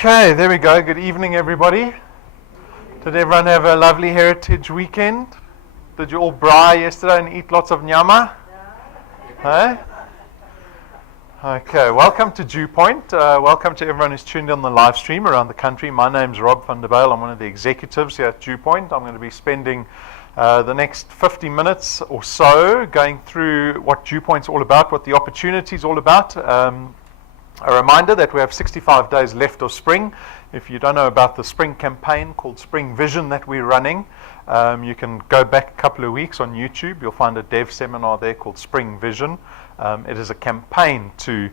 Okay, there we go. Good evening, everybody. Did everyone have a lovely heritage weekend? Did you all braai yesterday and eat lots of nyama? Hey? Okay, welcome to DuePoint. Welcome to everyone who's tuned in the live stream around the country. My name's Rob van der Bijl. I'm one of the executives here at DuePoint. I'm going to be spending the next 50 minutes or so going through what DuePoint's all about, what the opportunity is all about. A reminder that we have 65 days left of spring. If you don't know about the spring campaign called Spring Vision that we're running, you can go back a couple of weeks on YouTube. You'll find a dev seminar there called Spring Vision. It is a campaign to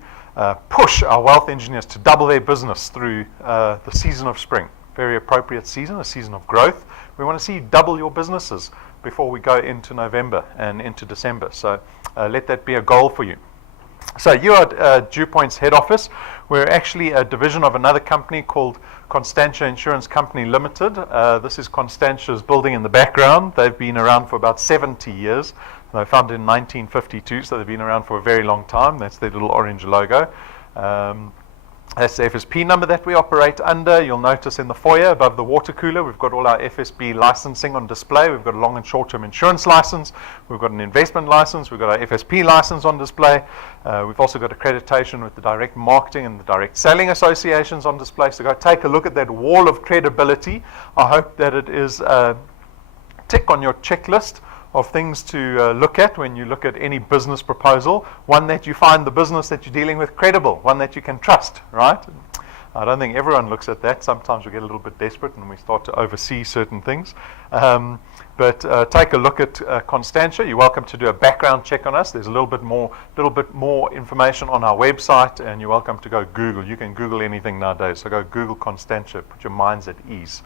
push our wealth engineers to double their business through the season of spring. Very appropriate season, a season of growth. We want to see you double your businesses before we go into November and into December. So let that be a goal for you. So you are at DuePoint's head office. We're actually a division of another company called Constantia Insurance Company Limited. This is Constantia's building in the background. They've been around for about 70 years. They were founded in 1952, so they've been around for a very long time. That's their little orange logo. That's the FSP number that we operate under. You'll notice in the foyer above the water cooler, we've got all our FSP licensing on display. We've got a long and short-term insurance license. We've got an investment license. We've got our FSP license on display. We've also got accreditation with the direct marketing and the direct selling associations on display. So go take a look at that wall of credibility. I hope that it is a tick on your checklist of things to look at when you look at any business proposal, one that you find the business that you're dealing with credible, one that you can trust, right? I don't think everyone looks at that. Sometimes we get a little bit desperate and we start to oversee certain things. But take a look at Constantia. You're welcome to do a background check on us. There's a little bit more information on our website, and you're welcome to go Google. You can Google anything nowadays, so go Google Constantia. Put your minds at ease.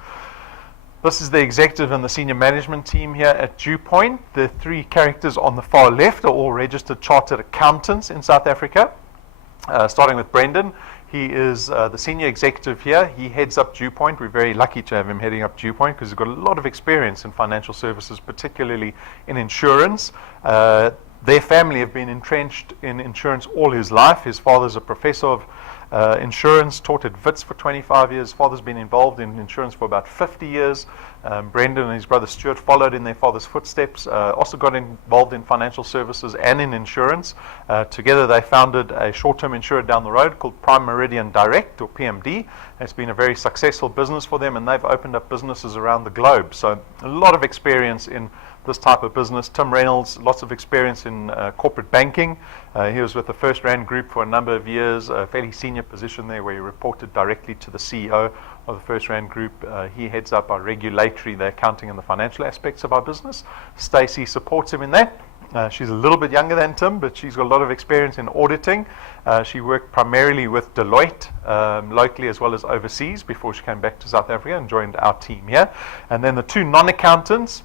This is the executive and the senior management team here at DuePoint. The three characters on the far left are all registered chartered accountants in South Africa. Starting with Brendan, he is the senior executive here. He heads up DuePoint. We're very lucky to have him heading up DuePoint because he's got a lot of experience in financial services, particularly in insurance. Their family have been entrenched in insurance all his life. His father's a professor of insurance, taught at Wits for 25 years. Father's been involved in insurance for about 50 years. Brendan and his brother Stuart followed in their father's footsteps, also got involved in financial services and in insurance. Together they founded a short-term insurer down the road called Prime Meridian Direct, or PMD. It's been a very successful business for them, and they've opened up businesses around the globe. So a lot of experience in this type of business. Tim Reynolds, lots of experience in corporate banking. He was with the First Rand Group for a number of years, a fairly senior position there where he reported directly to the CEO of the First Rand Group. He heads up our regulatory, the accounting and the financial aspects of our business. Stacey supports him in that. She's a little bit younger than Tim, but she's got a lot of experience in auditing. She worked primarily with Deloitte, locally as well as overseas, before she came back to South Africa and joined our team here. And then the two non-accountants,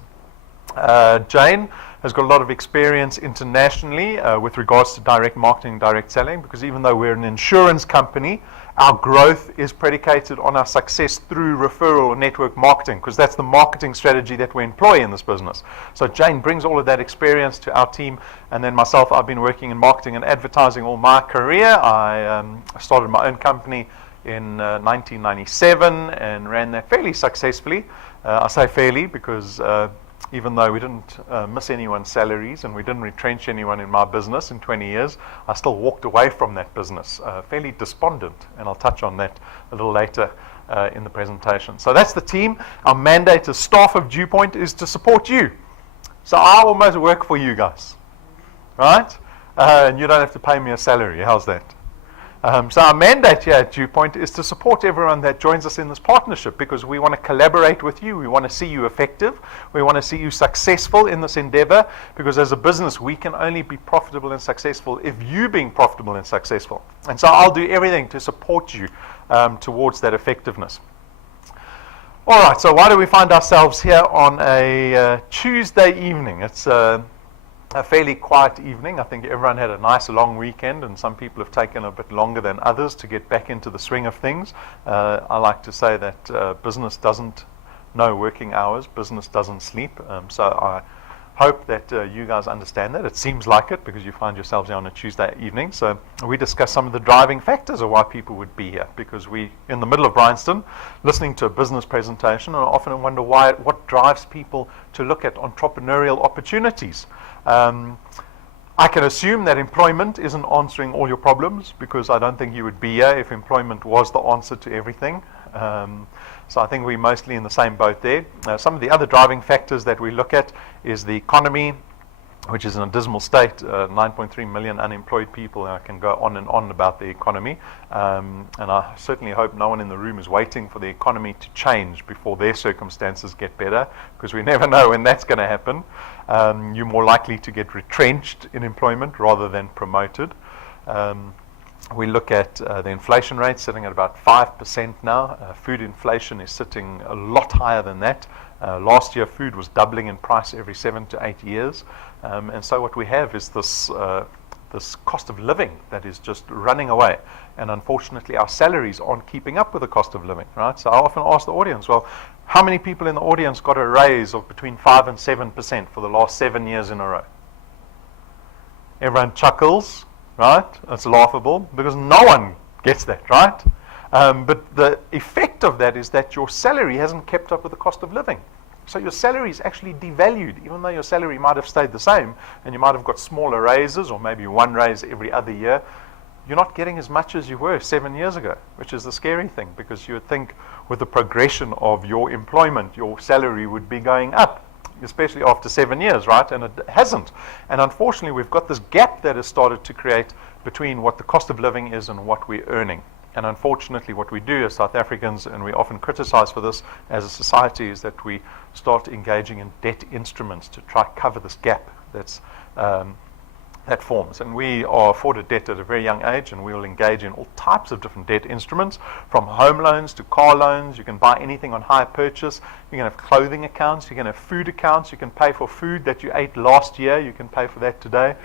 Jane has got a lot of experience internationally with regards to direct marketing, direct selling, because even though we're an insurance company, our growth is predicated on our success through referral or network marketing, because that's the marketing strategy that we employ in this business. So Jane brings all of that experience to our team, and then myself, I've been working in marketing and advertising all my career. I started my own company in 1997 and ran that fairly successfully. I say fairly because even though we didn't miss anyone's salaries and we didn't retrench anyone in my business in 20 years, I still walked away from that business fairly despondent, and I'll touch on that a little later in the presentation. So that's the team. Our mandate as staff of DuePoint is to support you. So I almost work for you guys, right? And you don't have to pay me a salary. How's that? So our mandate here at DuePoint is to support everyone that joins us in this partnership, because we want to collaborate with you. We want to see you effective. We want to see you successful in this endeavor, because as a business, we can only be profitable and successful if you being profitable and successful. And so I'll do everything to support you towards that effectiveness. All right, so why do we find ourselves here on a Tuesday evening? It's a fairly quiet evening. I think everyone had a nice long weekend, and some people have taken a bit longer than others to get back into the swing of things. I like to say that business doesn't know working hours, business doesn't sleep. So I hope that you guys understand that. It seems like it because you find yourselves here on a Tuesday evening. So we discuss some of the driving factors of why people would be here, because we, in the middle of Bryanston, listening to a business presentation, and I often wonder what drives people to look at entrepreneurial opportunities. I can assume that employment isn't answering all your problems, because I don't think you would be here if employment was the answer to everything. So I think we're mostly in the same boat there. Some of the other driving factors that we look at is the economy, which is in a dismal state, 9.3 million unemployed people, and I can go on and on about the economy. And I certainly hope no one in the room is waiting for the economy to change before their circumstances get better, because we never know when that's going to happen. You're more likely to get retrenched in employment rather than promoted. We look at the inflation rate sitting at about 5% now. Food inflation is sitting a lot higher than that. Last year, food was doubling in price every 7 to 8 years. And so what we have is this cost of living that is just running away. And unfortunately, our salaries aren't keeping up with the cost of living, right? So I often ask the audience, well, how many people in the audience got a raise of between 5 and 7% for the last 7 years in a row? Everyone chuckles. Right? It's laughable because no one gets that, right? But the effect of that is that your salary hasn't kept up with the cost of living. So your salary is actually devalued, even though your salary might have stayed the same and you might have got smaller raises or maybe one raise every other year. You're not getting as much as you were 7 years ago, which is the scary thing, because you would think with the progression of your employment, your salary would be going up, especially after 7 years, right? And it hasn't. And unfortunately, we've got this gap that has started to create between what the cost of living is and what we're earning. And unfortunately, what we do as South Africans, and we often criticize for this as a society, is that we start engaging in debt instruments to try cover this gap that forms. And we are afforded debt at a very young age, and we will engage in all types of different debt instruments, from home loans to car loans. You can buy anything on hire purchase. You can have clothing accounts. You can have food accounts. You can pay for food that you ate last year. You can pay for that today.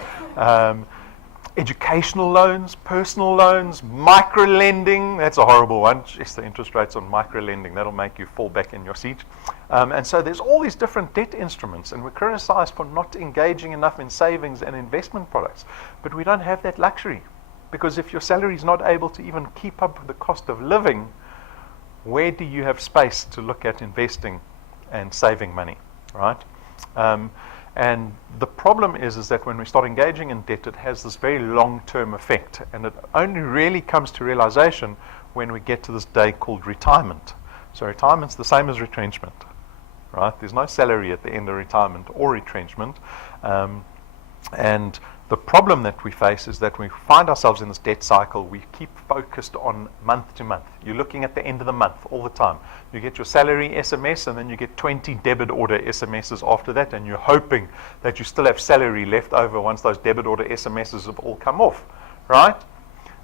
Educational loans, personal loans, micro-lending. That's a horrible one. Just the interest rates on micro-lending. That'll make you fall back in your seat. And so there's all these different debt instruments, and we're criticized for not engaging enough in savings and investment products. But we don't have that luxury, because if your salary is not able to even keep up with the cost of living, where do you have space to look at investing and saving money, right? And the problem is that when we start engaging in debt, it has this very long-term effect, and it only really comes to realization when we get to this day called retirement. So retirement's the same as retrenchment, right? There's no salary at the end of retirement or retrenchment. And the problem that we face is that we find ourselves in this debt cycle. We keep focused on month to month. You're looking at the end of the month all the time. You get your salary SMS, and then you get 20 debit order SMSs after that, and you're hoping that you still have salary left over once those debit order SMSs have all come off, right?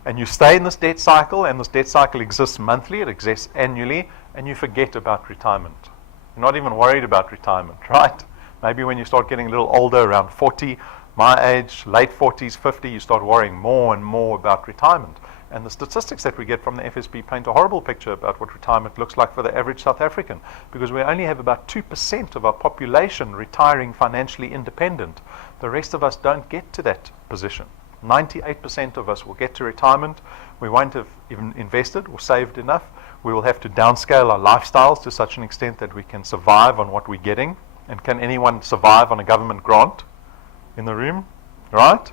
And you stay in this debt cycle, and this debt cycle exists monthly, it exists annually, and you forget about retirement. You're not even worried about retirement, right? Maybe when you start getting a little older, around 40, my age, late 40s, 50, you start worrying more and more about retirement. And the statistics that we get from the FSB paint a horrible picture about what retirement looks like for the average South African, because we only have about 2% of our population retiring financially independent. The rest of us don't get to that position. 98% of us will get to retirement. We won't have even invested or saved enough. We will have to downscale our lifestyles to such an extent that we can survive on what we're getting. And can anyone survive on a government grant in the room, right?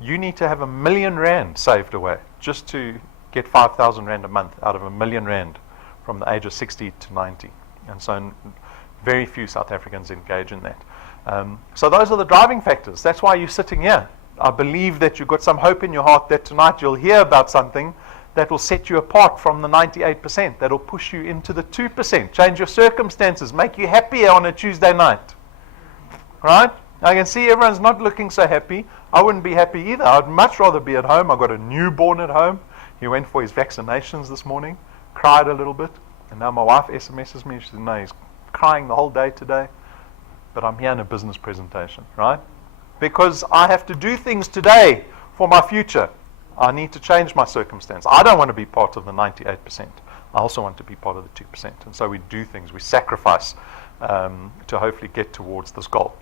You need to have R1 million saved away just to get 5,000 Rand a month out of R1 million from the age of 60 to 90. And so very few South Africans engage in that. So those are the driving factors. That's why you're sitting here. I believe that you've got some hope in your heart that tonight you'll hear about something that will set you apart from the 98%, that will push you into the 2%, change your circumstances, make you happier on a Tuesday night. Right? I can see everyone's not looking so happy. I wouldn't be happy either. I'd much rather be at home. I've got a newborn at home. He went for his vaccinations this morning, cried a little bit, and now my wife SMSes me. She said, no, he's crying the whole day today, but I'm here in a business presentation, right? Because I have to do things today for my future. I need to change my circumstance. I don't want to be part of the 98%. I also want to be part of the 2%. And so we do things. We sacrifice to hopefully get towards this goal.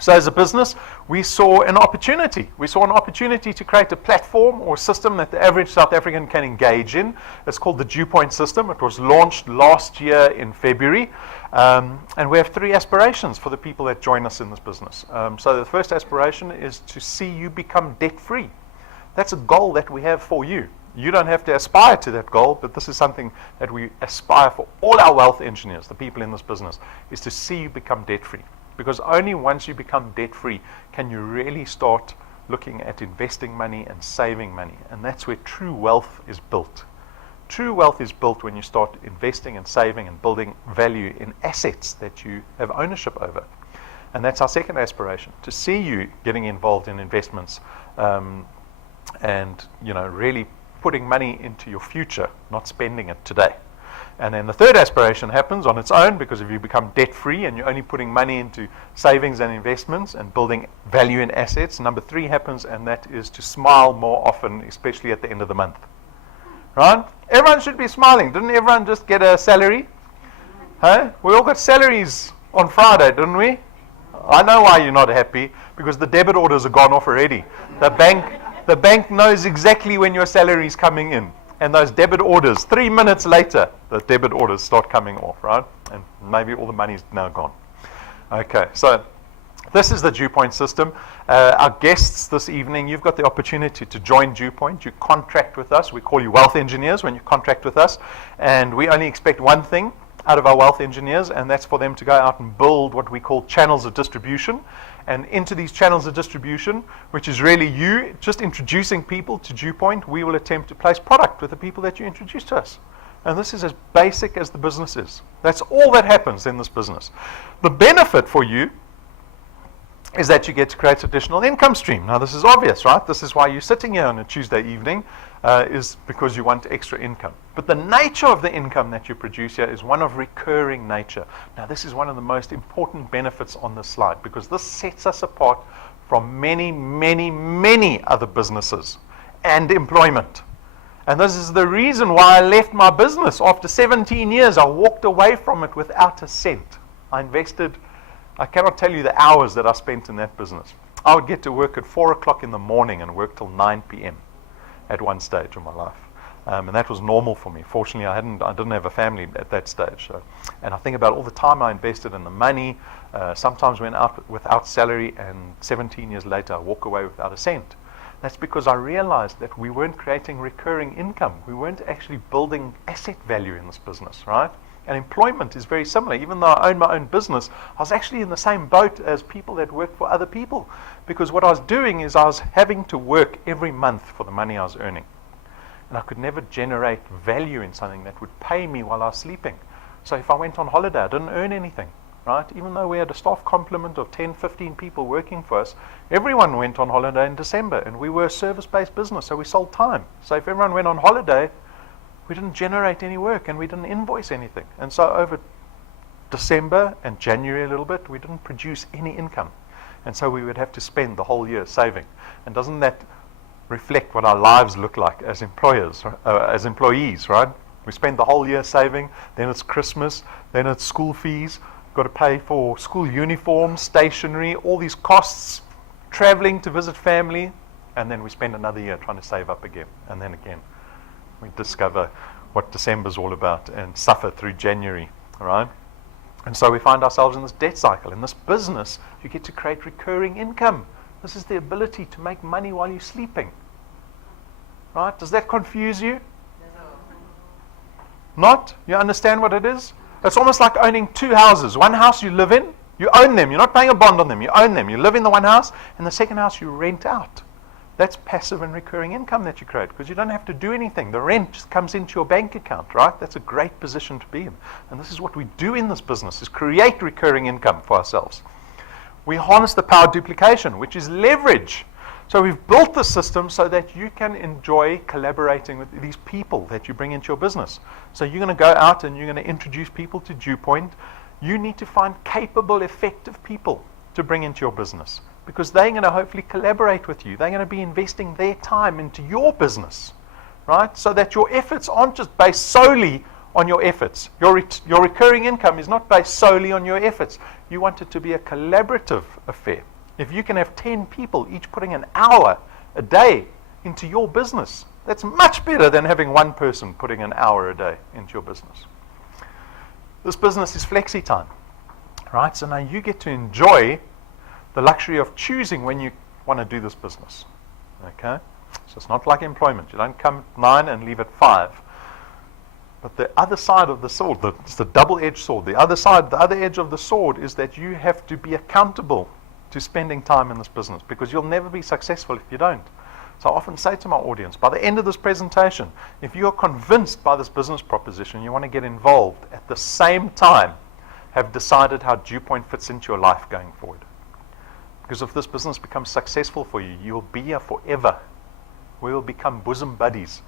So as a business, we saw an opportunity. We saw an opportunity to create a platform or system that the average South African can engage in. It's called the DuePoint system. It was launched last year in February. And we have 3 aspirations for the people that join us in this business. So the first aspiration is to see you become debt-free. That's a goal that we have for you. You don't have to aspire to that goal, but this is something that we aspire for all our wealth engineers, the people in this business, is to see you become debt-free. Because only once you become debt-free can you really start looking at investing money and saving money. And that's where true wealth is built. True wealth is built when you start investing and saving and building value in assets that you have ownership over. And that's our second aspiration, to see you getting involved in investments and really putting money into your future, not spending it today. And then the third aspiration happens on its own, because if you become debt-free and you're only putting money into savings and investments and building value in assets, number 3 happens, and that is to smile more often, especially at the end of the month. Right? Everyone should be smiling. Didn't everyone just get a salary? Huh? We all got salaries on Friday, didn't we? I know why you're not happy, because the debit orders are gone off already. The bank knows exactly when your salary is coming in. And those debit orders, 3 minutes later, the debit orders start coming off, right? And maybe all the money's now gone. Okay, so this is the DuePoint system. Our guests this evening, you've got the opportunity to join DuePoint. You contract with us. We call you wealth engineers when you contract with us. And we only expect one thing out of our wealth engineers, and that's for them to go out and build what we call channels of distribution. And into these channels of distribution, which is really you just introducing people to DuePoint, we will attempt to place product with the people that you introduce to us. And this is as basic as the business is. That's all that happens in this business. The benefit for you is that you get to create additional income stream. Now, this is obvious, right? This is why you're sitting here on a Tuesday evening, is because you want extra income. But the nature of the income that you produce here is one of recurring nature. Now, this is one of the most important benefits on this slide, because this sets us apart from many, many, many other businesses and employment. And this is the reason why I left my business. After 17 years, I walked away from it without a cent. I cannot tell you the hours that I spent in that business. I would get to work at 4 o'clock in the morning and work till 9 p.m. at one stage of my life. And that was normal for me. Fortunately, I didn't have a family at that stage. And I think about all the time I invested in the money. Sometimes went out without salary, and 17 years later, I walk away without a cent. That's because I realized that we weren't creating recurring income. We weren't actually building asset value in this business, right? And employment is very similar. Even though I own my own business, I was actually in the same boat as people that work for other people. Because what I was doing is I was having to work every month for the money I was earning. And I could never generate value in something that would pay me while I was sleeping. So if I went on holiday, I didn't earn anything, right? Even though we had a staff complement of 10, 15 people working for us, everyone went on holiday in December. And we were a service-based business, so we sold time. So if everyone went on holiday, we didn't generate any work and we didn't invoice anything. And so over December and January a little bit, we didn't produce any income. And so we would have to spend the whole year saving. And doesn't that reflect what our lives look like as employees, right? We spend the whole year saving, then it's Christmas, then it's school fees, got to pay for school uniforms, stationery, all these costs, traveling to visit family, and then we spend another year trying to save up again, and then again. We discover what December's all about and suffer through January, right? And so we find ourselves in this debt cycle. In this business, you get to create recurring income. This is the ability to make money while you're sleeping. Right? Does that confuse you? Not? You understand what it is? It's almost like owning 2 houses. One house you live in, you own them. You're not paying a bond on them. You own them. You live in the one house, and the second house you rent out. That's passive and recurring income that you create, because you don't have to do anything. The rent just comes into your bank account, right? That's a great position to be in. And this is what we do in this business, is create recurring income for ourselves. We harness the power of duplication, which is leverage. So we've built the system so that you can enjoy collaborating with these people that you bring into your business. So you're going to go out and you're going to introduce people to DuePoint. You need to find capable, effective people to bring into your business, because they're going to hopefully collaborate with you. They're going to be investing their time into your business, right? So that your efforts aren't just based solely on your efforts. Your recurring income is not based solely on your efforts. You want it to be a collaborative affair. If you can have 10 people each putting an hour a day into your business, that's much better than having one person putting an hour a day into your business. This business is flexi time, right? So now you get to enjoy the luxury of choosing when you want to do this business, okay? So it's not like employment. You don't come at 9 and leave at 5. But the other side of the sword, it's the double-edged sword. The other side, the other edge of the sword is that you have to be accountable to spending time in this business, because you'll never be successful if you don't. So I often say to my audience, by the end of this presentation, if you are convinced by this business proposition, you want to get involved, at the same time, have decided how DuePoint fits into your life going forward. Because if this business becomes successful for you, you'll be here forever. We will become bosom buddies.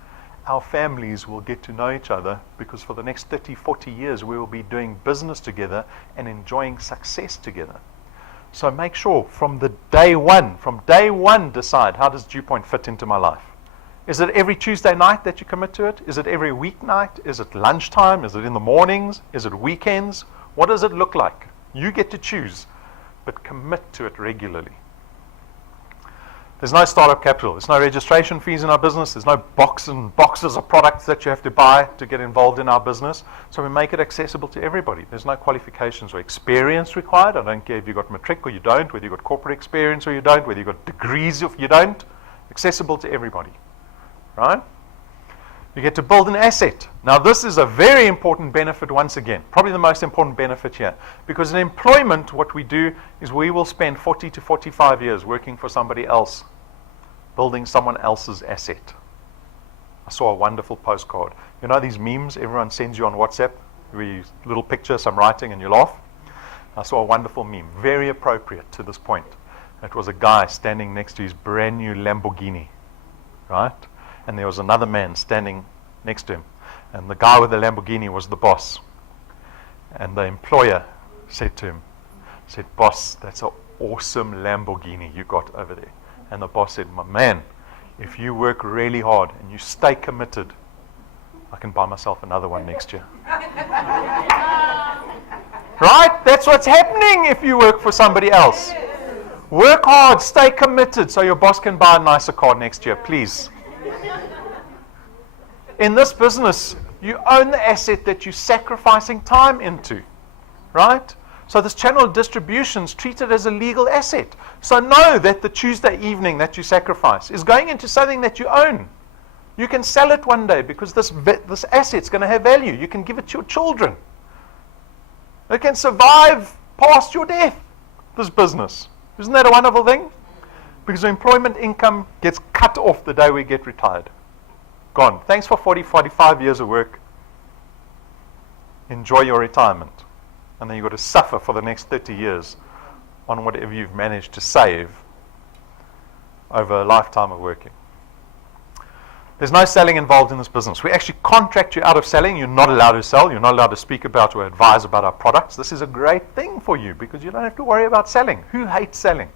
Our families will get to know each other, because for the next 30, 40 years, we will be doing business together and enjoying success together. So make sure from day one, decide, how does DuePoint fit into my life? Is it every Tuesday night that you commit to it? Is it every weeknight? Is it lunchtime? Is it in the mornings? Is it weekends? What does it look like? You get to choose, but commit to it regularly. There's no startup capital. There's no registration fees in our business. There's no boxes of products that you have to buy to get involved in our business. So we make it accessible to everybody. There's no qualifications or experience required. I don't care if you've got matric or you don't, whether you've got corporate experience or you don't, whether you've got degrees if you don't. Accessible to everybody, right? You get to build an asset. Now this is a very important benefit once again, probably the most important benefit here. Because in employment, what we do is we will spend 40 to 45 years working for somebody else, building someone else's asset. I saw a wonderful postcard. You know these memes everyone sends you on WhatsApp? Where you little picture, some writing, and you laugh? I saw a wonderful meme, very appropriate to this point. It was a guy standing next to his brand new Lamborghini, right? And there was another man standing next to him. And the guy with the Lamborghini was the boss. And the employer said to him, "Boss, that's an awesome Lamborghini you got over there." And the boss said, "My man, if you work really hard and you stay committed, I can buy myself another one next year." Right? That's what's happening if you work for somebody else. Work hard, stay committed, so your boss can buy a nicer car next year, please. In this business, you own the asset that you're sacrificing time into, right? So this channel of distribution is treated as a legal asset. So know that the Tuesday evening that you sacrifice is going into something that you own. You can sell it one day because this asset's going to have value. You can give it to your children. It can survive past your death, this business. Isn't that a wonderful thing? Because the employment income gets cut off the day we get retired. Gone. Thanks for 40, 45 years of work. Enjoy your retirement. And then you've got to suffer for the next 30 years on whatever you've managed to save over a lifetime of working. There's no selling involved in this business. We actually contract you out of selling. You're not allowed to sell. You're not allowed to speak about or advise about our products. This is a great thing for you because you don't have to worry about selling. Who hates selling?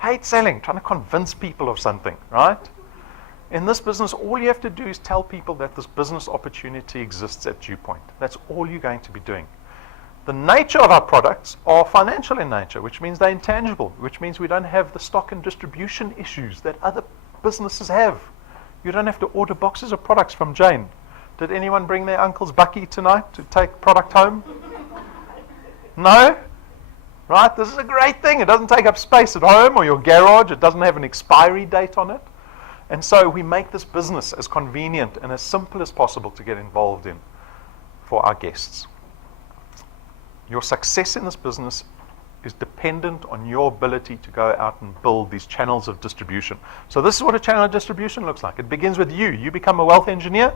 Hates selling, trying to convince people of something, right? In this business, all you have to do is tell people that this business opportunity exists at DuePoint. That's all you're going to be doing. The nature of our products are financial in nature, which means they're intangible, which means we don't have the stock and distribution issues that other businesses have. You don't have to order boxes of products from Jane. Did anyone bring their uncle's bucky tonight to take product home? No? Right? This is a great thing. It doesn't take up space at home or your garage. It doesn't have an expiry date on it. And so we make this business as convenient and as simple as possible to get involved in for our guests. Your success in this business is dependent on your ability to go out and build these channels of distribution. So this is what a channel of distribution looks like. It begins with you. You become a wealth engineer,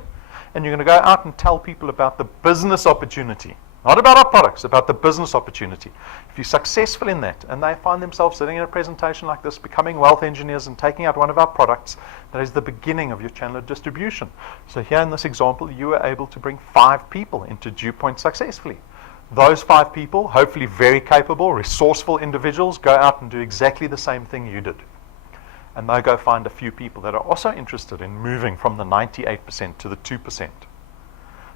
and you're going to go out and tell people about the business opportunity. Not about our products, about the business opportunity. If you're successful in that, and they find themselves sitting in a presentation like this, becoming wealth engineers and taking out one of our products, that is the beginning of your channel of distribution. So here in this example, you were able to bring 5 people into DuePoint successfully. Those 5 people, hopefully very capable, resourceful individuals, go out and do exactly the same thing you did. And they'll go find a few people that are also interested in moving from the 98% to the 2%.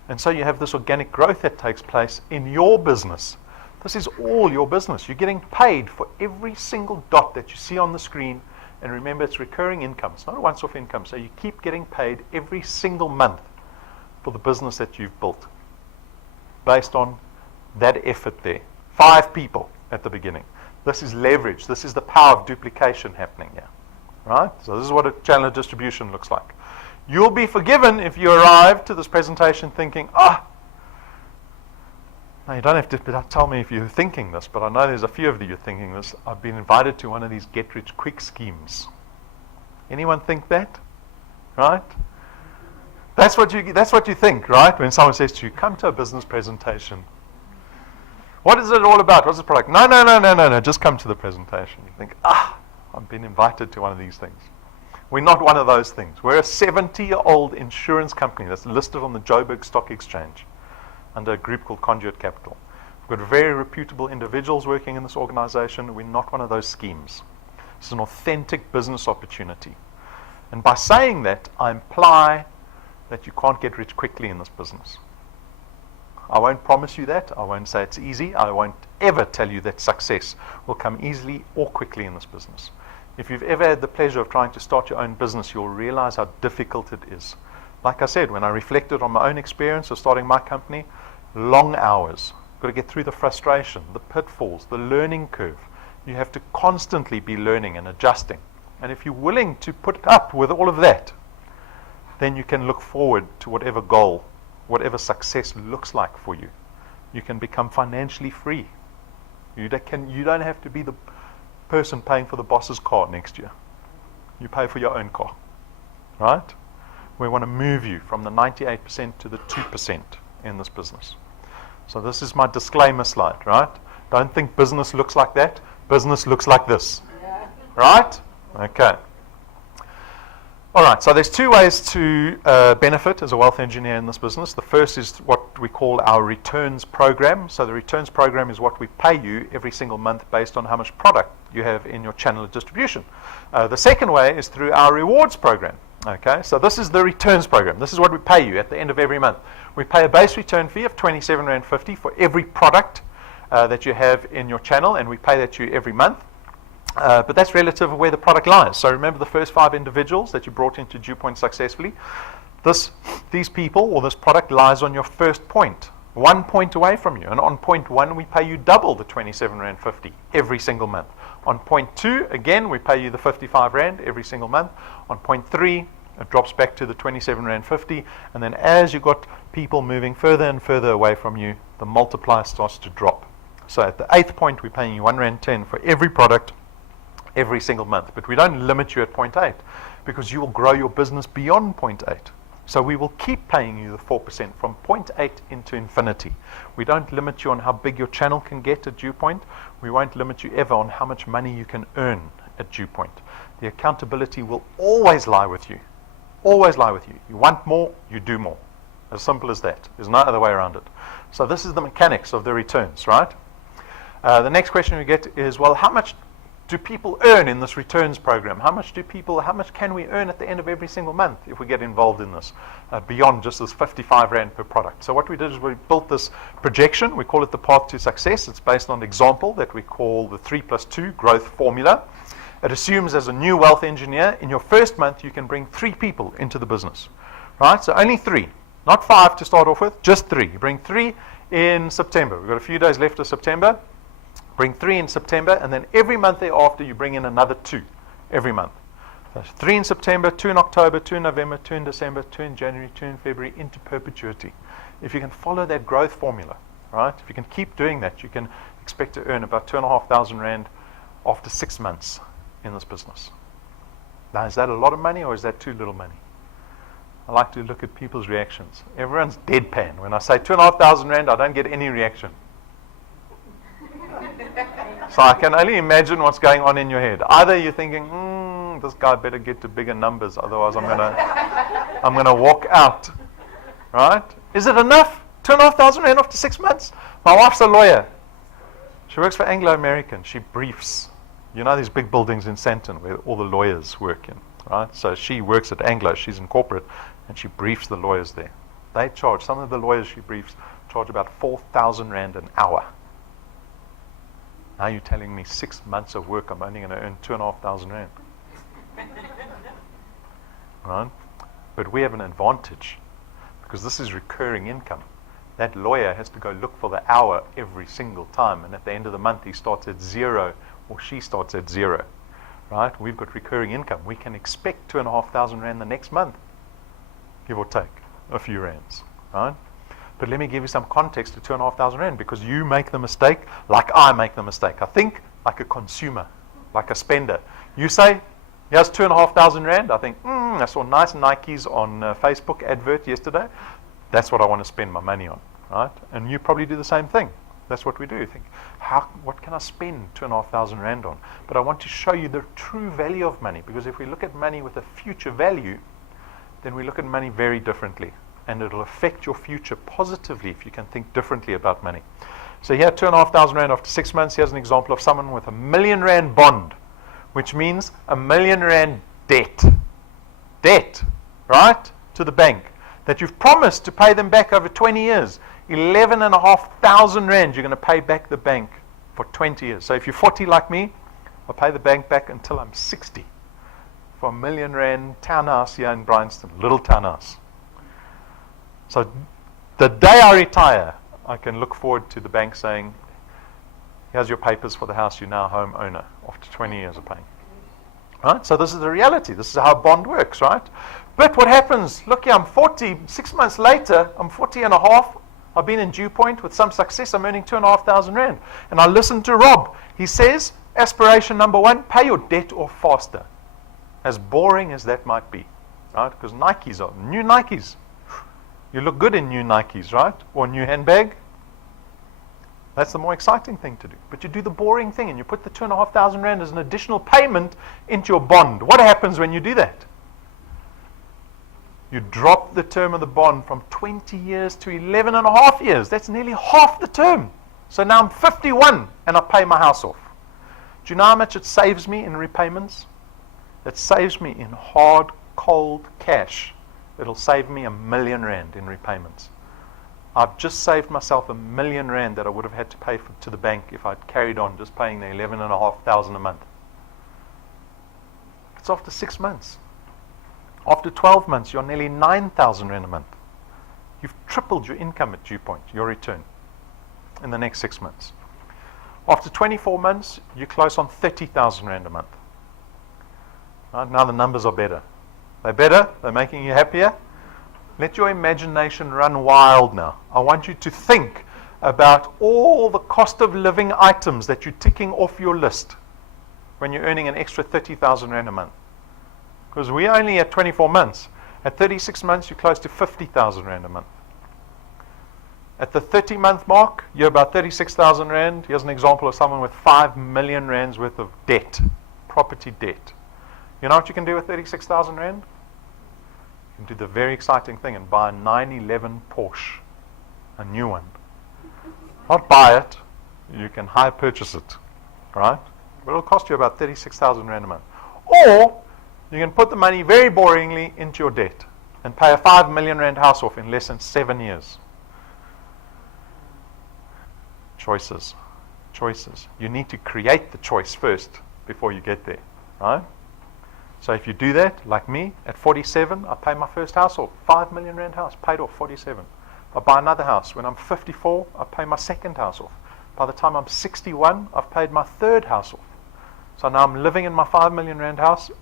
And so you have this organic growth that takes place in your business. This is all your business. You're getting paid for every single dot that you see on the screen. And remember, it's recurring income. It's not a once-off income. So you keep getting paid every single month for the business that you've built based on that effort there. 5 people at the beginning. This is leverage. This is the power of duplication happening here. Right? So this is what a channel of distribution looks like. You'll be forgiven if you arrive to this presentation thinking, now you don't have to tell me if you're thinking this, but I know there's a few of you thinking this. I've been invited to one of these get-rich-quick schemes. Anyone think that? Right? That's what you think, right? When someone says to you, come to a business presentation. What is it all about? What's the product? No. Just come to the presentation. You think, I've been invited to one of these things. We're not one of those things. We're a 70-year-old insurance company that's listed on the Joburg Stock Exchange under a group called Conduit Capital. We've got very reputable individuals working in this organization. We're not one of those schemes. It's an authentic business opportunity. And by saying that, I imply that you can't get rich quickly in this business. I won't promise you that. I won't say it's easy. I won't ever tell you that success will come easily or quickly in this business. If you've ever had the pleasure of trying to start your own business, you'll realize how difficult it is. Like I said, when I reflected on my own experience of starting my company, long hours. Got to get through the frustration, the pitfalls, the learning curve. You have to constantly be learning and adjusting. And if you're willing to put up with all of that, then you can look forward to whatever goal, whatever success looks like for you. You can become financially free. You don't have to be the person paying for the boss's car next year. You pay for your own car, right? We want to move you from the 98% to the 2% in this business. So this is my disclaimer slide, right? Don't think business looks like that. Business looks like this, right? Okay. All right, so there's 2 ways to benefit as a wealth engineer in this business. The first is what we call our returns program. So the returns program is what we pay you every single month based on how much product you have in your channel of distribution. The second way is through our rewards program. Okay, so this is the returns program. This is what we pay you at the end of every month. We pay a base return fee of R27.50 for every product that you have in your channel, and we pay that to you every month. But that's relative to where the product lies. So remember the first 5 individuals that you brought into DuePoint successfully. These people or this product lies on your first point, 1 point away from you. And on point 1, we pay you double the R27.50 every single month. On point 2, again, we pay you the R55 every single month. On point 3, it drops back to the R27.50. And then as you've got people moving further and further away from you, the multiplier starts to drop. So at the 8th point, we're paying you R1.10 for every product every single month. But we don't limit you at point 8 because you will grow your business beyond point 8. So we will keep paying you the 4% from point 8 into infinity. We don't limit you on how big your channel can get at DuePoint. We won't limit you ever on how much money you can earn at DuePoint. The accountability will always lie with you. Always lie with you. You want more, you do more. As simple as that. There's no other way around it. So this is the mechanics of the returns, right? The next question we get is, well, how much do people earn in this returns program? How much can we earn at the end of every single month if we get involved in this, beyond just this R55 per product? So what we did is we built this projection. We call it the path to success. It's based on an example that we call the 3+2 growth formula. It assumes as a new wealth engineer, in your first month, you can bring 3 people into the business, right? So only 3, not 5 to start off with, just 3. You bring 3 in September. We've got a few days left of September. Bring 3 in September, and then every month thereafter you bring in another 2 every month. So 3 in September, 2 in October, 2 in November, 2 in December, 2 in January, 2 in February, into perpetuity. If you can follow that growth formula, right? If you can keep doing that, you can expect to earn about R2,500 after 6 months in this business. Now, is that a lot of money or is that too little money? I like to look at people's reactions. Everyone's deadpan. When I say R2,500, I don't get any reaction. So I can only imagine what's going on in your head. Either you're thinking, this guy better get to bigger numbers, otherwise I'm gonna walk out. Right? Is it enough? R2,500 after 6 months? My wife's a lawyer. She works for Anglo American. She briefs. You know these big buildings in Sandton where all the lawyers work in, right? So she works at Anglo. She's in corporate, and she briefs the lawyers there. They charge, some of the lawyers she briefs charge about 4,000 Rand an hour. Now you're telling me 6 months of work, I'm only going to earn 2,500 Rand. Right? But we have an advantage because this is recurring income. That lawyer has to go look for the hour every single time, and at the end of the month he starts at 0 or she starts at 0. Right? We've got recurring income. We can expect 2,500 Rand the next month, give or take a few rands. Right? But let me give you some context to 2,500 Rand, because you make the mistake like I make the mistake. I think like a consumer, like a spender. You say, here's 2,500 Rand. I think, I saw nice Nikes on Facebook advert yesterday. That's what I want to spend my money on, right? And you probably do the same thing. That's what we do. You think, what can I spend 2,500 Rand on? But I want to show you the true value of money, because if we look at money with a future value, then we look at money very differently. And it'll affect your future positively if you can think differently about money. So here, 2,500 Rand after 6 months. Here's an example of someone with R1 million bond, which means R1 million debt. Debt, right? To the bank. That you've promised to pay them back over 20 years. 11,500 Rand you're going to pay back the bank for 20 years. So if you're 40 like me, I'll pay the bank back until I'm 60. For R1 million townhouse here in Bryanston, little townhouse. So the day I retire, I can look forward to the bank saying, here's your papers for the house, you're now a home owner after 20 years of paying. Right? So this is the reality. This is how a bond works, right? But what happens? Look here, I'm 40. 6 months later, I'm 40 and a half. I've been in DuePoint with some success. I'm earning 2,500 Rand. And I listen to Rob. He says, aspiration number 1, pay your debt off faster. As boring as that might be, right? Because Nikes are new Nikes. You look good in new Nikes, right? Or a new handbag. That's the more exciting thing to do. But you do the boring thing and you put the 2,500 Rand as an additional payment into your bond. What happens when you do that? You drop the term of the bond from 20 years to 11 and a half years. That's nearly half the term. So now I'm 51 and I pay my house off. Do you know how much it saves me in repayments? It saves me in hard, cold cash. It'll save me R1 million in repayments. I've just saved myself R1 million that I would have had to pay to the bank if I'd carried on just paying the 11,500 a month. It's after 6 months. After 12 months, you're nearly 9,000 Rand a month. You've tripled your income at DuePoint, your return, in the next 6 months. After 24 months, you're close on 30,000 Rand a month. Right? Now the numbers are better. They're better. They're making you happier. Let your imagination run wild now. I want you to think about all the cost of living items that you're ticking off your list when you're earning an extra 30,000 Rand a month. Because we're only at 24 months. At 36 months, you're close to 50,000 Rand a month. At the 30-month mark, you're about 36,000 Rand. Here's an example of someone with 5 million Rands worth of debt, property debt. You know what you can do with 36,000 Rand? You can do the very exciting thing and buy a 911 Porsche, a new one. Not buy it, you can hire purchase it, right? But it'll cost you about 36,000 Rand a month. Or you can put the money very boringly into your debt and pay a 5 million Rand house off in less than 7 years. Choices. Choices. You need to create the choice first before you get there, right? So if you do that, like me, at 47, I pay my first house off. 5 million Rand house, paid off, 47. I buy another house. When I'm 54, I pay my second house off. By the time I'm 61, I've paid my third house off. So now I'm living in my 5 million Rand house.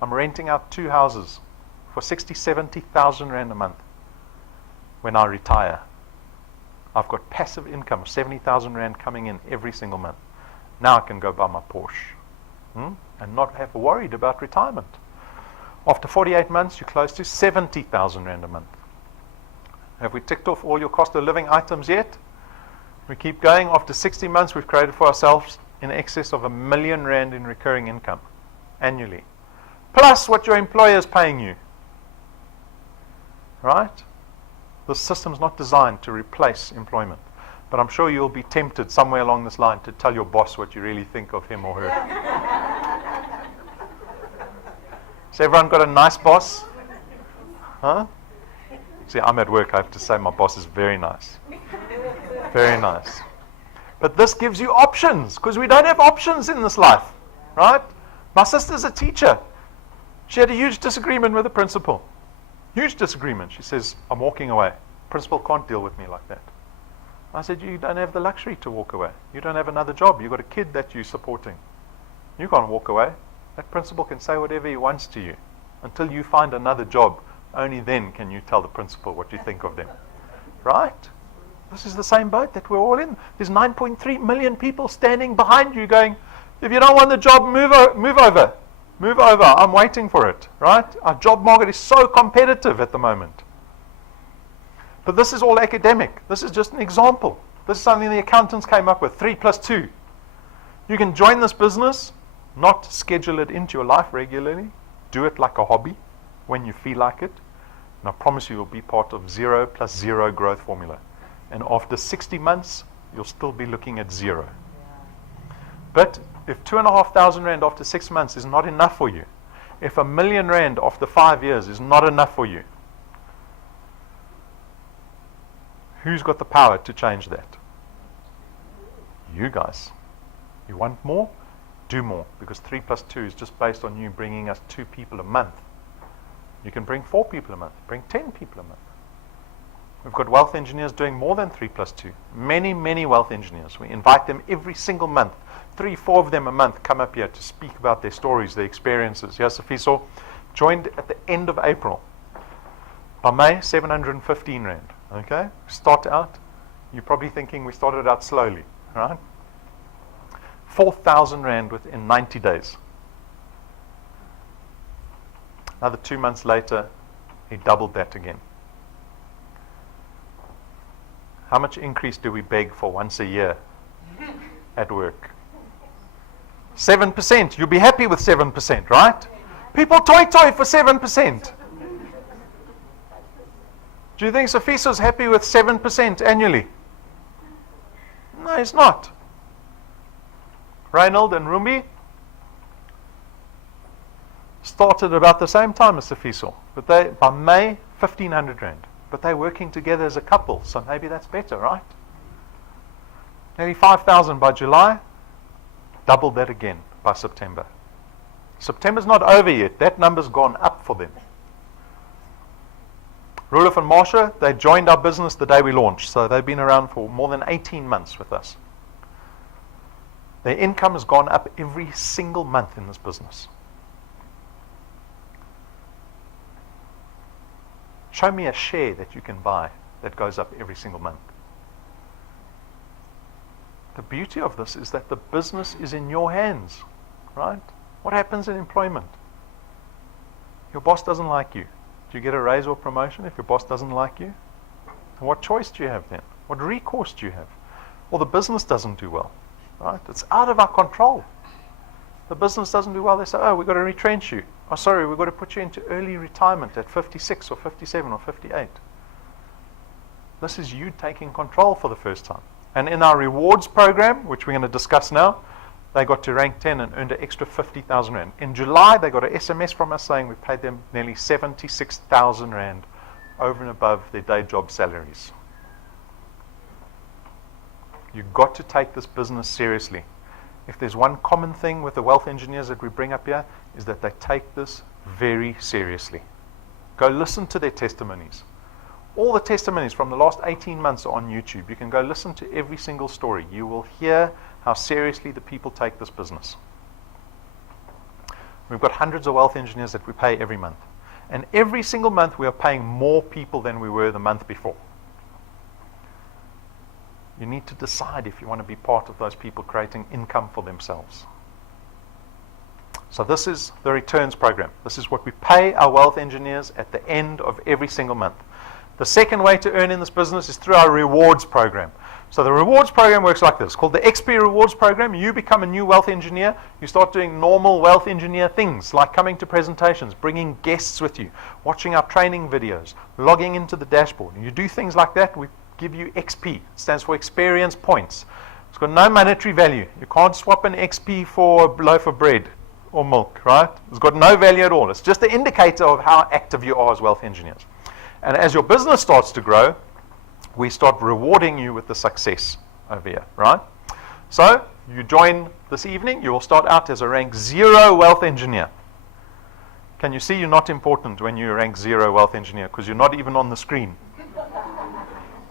I'm renting out 2 houses for 60,000, 70,000 Rand a month. When I retire, I've got passive income of 70,000 Rand coming in every single month. Now I can go buy my Porsche. And not have worried about retirement. After 48 months, you're close to 70,000 Rand a month. Have we ticked off all your cost of living items yet? We keep going. After 60 months, we've created for ourselves in excess of R1 million in recurring income annually. Plus what your employer is paying you. Right? The system's not designed to replace employment. But I'm sure you'll be tempted somewhere along this line to tell your boss what you really think of him or her. So everyone got a nice boss? Huh? See, I'm at work. I have to say my boss is very nice. Very nice. But this gives you options, because we don't have options in this life, right? My sister's a teacher. She had a huge disagreement with the principal. Huge disagreement. She says, I'm walking away. Principal can't deal with me like that. I said, you don't have the luxury to walk away. You don't have another job. You've got a kid that you're supporting. You can't walk away. That principal can say whatever he wants to you. Until you find another job, only then can you tell the principal what you think of them. Right? This is the same boat that we're all in. There's 9.3 million people standing behind you going, if you don't want the job, move over. Move over. I'm waiting for it. Right? Our job market is so competitive at the moment. But this is all academic. This is just an example. This is something the accountants came up with. 3 + 2. You can join this business, not schedule it into your life regularly. Do it like a hobby when you feel like it. And I promise you'll be part of 0 + 0 growth formula. And after 60 months, you'll still be looking at 0. But if 2,500 rand after 6 months is not enough for you, if 1 million rand after 5 years is not enough for you, who's got the power to change that? You guys. You want more? Do more. Because 3 + 2 is just based on you bringing us 2 people a month. You can bring 4 people a month. Bring 10 people a month. We've got wealth engineers doing more than 3 + 2. Many, many wealth engineers. We invite them every single month. 3, 4 of them a month come up here to speak about their stories, their experiences. Yes, Safiso joined at the end of April. By May, 715 rand. Okay? Start out. You're probably thinking we started out slowly, right? 4,000 rand within 90 days. Another 2 months later, he doubled that again. How much increase do we beg for once a year at work? 7%. You'll be happy with 7%, right? People toy for 7%. Do you think Safiso's happy with 7% annually? No, he's not. Reinhold and Rumbi started about the same time as Safiso, but they, by May, 1,500 rand. But they're working together as a couple, so maybe that's better, right? Nearly 5,000 by July, double that again by September. September's not over yet. That number's gone up for them. Roloff and Marsha, they joined our business the day we launched, so they've been around for more than 18 months with us. Their income has gone up every single month in this business. Show me a share that you can buy that goes up every single month. The beauty of this is that the business is in your hands, right? What happens in employment? Your boss doesn't like you. Do you get a raise or promotion if your boss doesn't like you? And what choice do you have then? What recourse do you have? Or the business doesn't do well, right? It's out of our control. The business doesn't do well, they say, oh, we've got to retrench you. Oh, sorry, we've got to put you into early retirement at 56 or 57 or 58. This is you taking control for the first time. And in our rewards program, which we're going to discuss now, they got to rank 10 and earned an extra 50,000 rand. In July, they got an SMS from us saying we paid them nearly 76,000 rand over and above their day job salaries. You've got to take this business seriously. If there's one common thing with the wealth engineers that we bring up here, is that they take this very seriously. Go listen to their testimonies. All the testimonies from the last 18 months are on YouTube. You can go listen to every single story. You will hear how seriously the people take this business. We've got hundreds of wealth engineers that we pay every month. And every single month we are paying more people than we were the month before. You need to decide if you want to be part of those people creating income for themselves. So this is the returns program. This is what we pay our wealth engineers at the end of every single month. The second way to earn in this business is through our rewards program. So the rewards program works like this, called the XP Rewards Program. You become a new wealth engineer. You start doing normal wealth engineer things, like coming to presentations, bringing guests with you, watching our training videos, logging into the dashboard. And you do things like that, we give you XP. It stands for experience points. It's got no monetary value. You can't swap an XP for a loaf of bread or milk, right? It's got no value at all. It's just an indicator of how active you are as wealth engineers. And as your business starts to grow, we start rewarding you with the success over here, right? So you join this evening, you will start out as a rank 0 wealth engineer. Can you see you're not important when you're rank 0 wealth engineer because you're not even on the screen?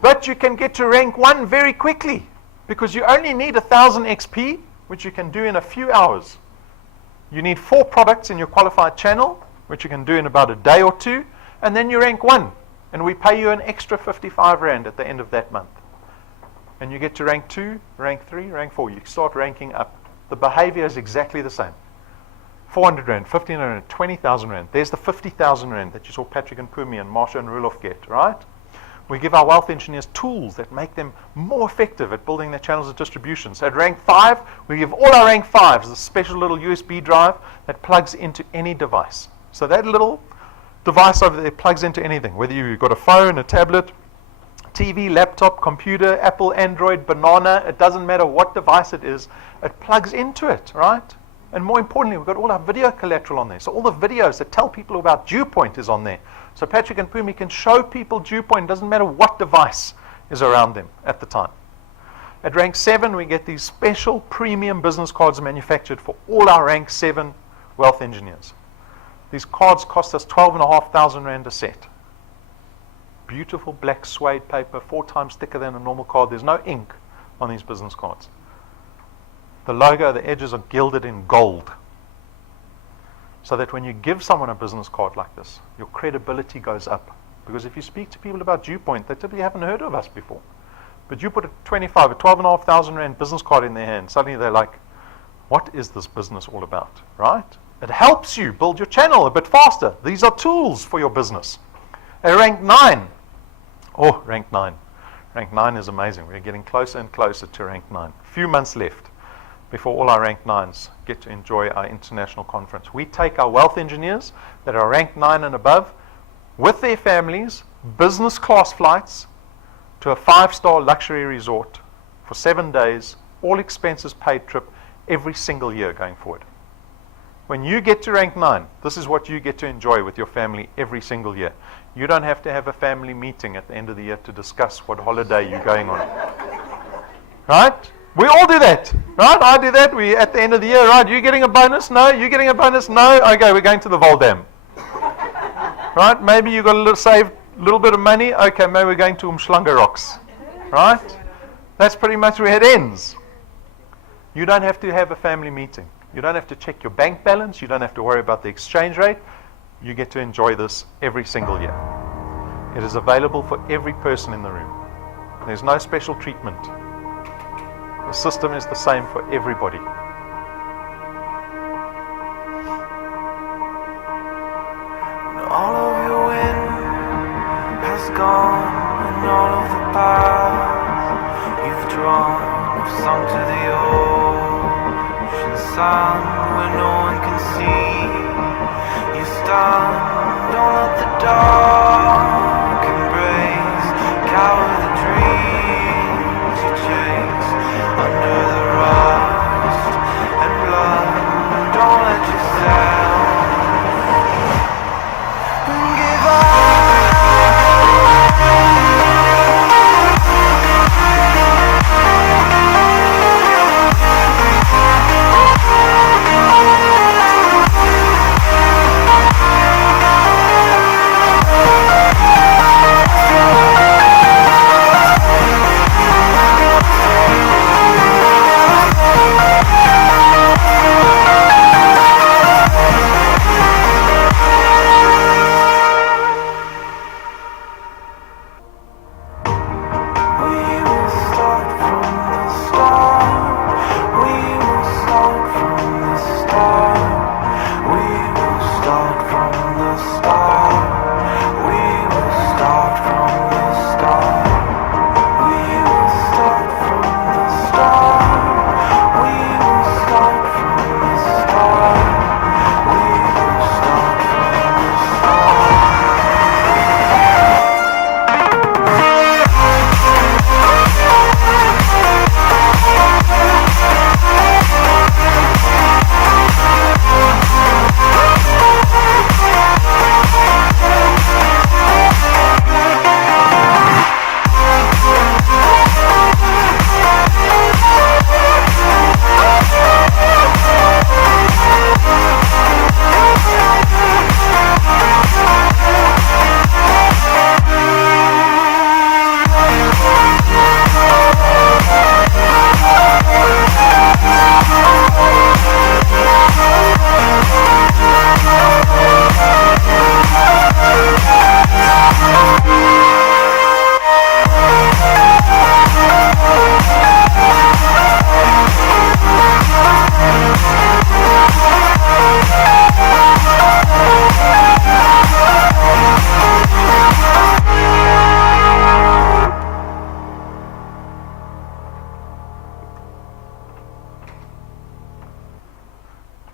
But you can get to rank 1 very quickly because you only need 1,000 XP, which you can do in a few hours. You need 4 products in your qualified channel, which you can do in about a day or 2, and then you rank 1. And we pay you an extra 55 Rand at the end of that month. And you get to rank 2, rank 3, rank 4. You start ranking up. The behavior is exactly the same. 400 Rand, 1,500 Rand, 20,000 Rand. There's the 50,000 Rand that you saw Patrick and Pumi and Marsha and Rulof get, right? We give our wealth engineers tools that make them more effective at building their channels of distribution. So at rank 5, we give all our rank 5s a special little USB drive that plugs into any device. So that little device over there plugs into anything, whether you've got a phone, a tablet, TV, laptop, computer, Apple, Android, banana, it doesn't matter what device it is, it plugs into it, right? And more importantly, we've got all our video collateral on there. So all the videos that tell people about Dewpoint is on there. So Patrick and Pumi can show people Dewpoint, doesn't matter what device is around them at the time. At rank 7, we get these special premium business cards manufactured for all our rank 7 wealth engineers. These cards cost us 12,500 Rand a set. Beautiful black suede paper, 4 times thicker than a normal card. There's no ink on these business cards. The logo, the edges are gilded in gold. So that when you give someone a business card like this, your credibility goes up. Because if you speak to people about Dewpoint, they typically haven't heard of us before. But you put a 12,500 Rand business card in their hand, suddenly they're like, what is this business all about, right? It helps you build your channel a bit faster. These are tools for your business. At rank 9, rank 9. Rank 9 is amazing. We're getting closer and closer to rank 9. A few months left before all our rank 9s get to enjoy our international conference. We take our wealth engineers that are rank 9 and above with their families, business class flights to a 5-star luxury resort for 7 days, all expenses paid trip every single year going forward. When you get to rank 9, this is what you get to enjoy with your family every single year. You don't have to have a family meeting at the end of the year to discuss what holiday you're going on. Right? We all do that, right? I do that. We at the end of the year, right? You getting a bonus? No. You getting a bonus? No. Okay, we're going to the Voldam. Right? Maybe you got a saved little bit of money. Okay, maybe we're going to Umhlanga Rocks. Right? That's pretty much where it ends. You don't have to have a family meeting. You don't have to check your bank balance. You don't have to worry about the exchange rate. You get to enjoy this every single year. It is available for every person in the room. There's no special treatment. The system is the same for everybody. All of your wind has gone, and all of the paths you've drawn have sunk to the ocean sun where no one can see. You stand, don't let the dark embrace, cower the dreams you chase under the rust and blood. Don't let yourself give up.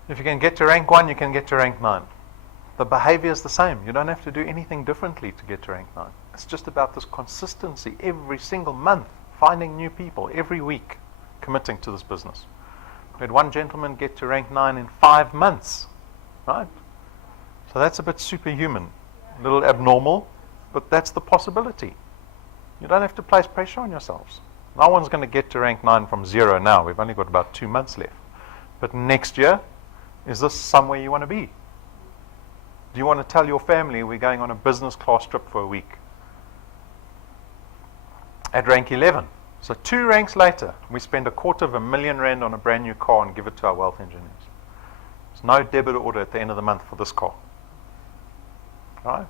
If you can get to rank 1, you can get to rank 9. The behavior is the same. You don't have to do anything differently to get to rank 9. It's just about this consistency every single month, finding new people every week, committing to this business. We had one gentleman get to rank 9 in 5 months, right? So that's a bit superhuman, a little abnormal, but that's the possibility. You don't have to place pressure on yourselves. No one's going to get to rank 9 from 0 now. We've only got about 2 months left. But next year, is this somewhere you want to be? Do you want to tell your family we're going on a business class trip for a week? At rank 11. So 2 ranks later, we spend R250,000 on a brand new car and give it to our wealth engineers. There's no debit order at the end of the month for this car. Right?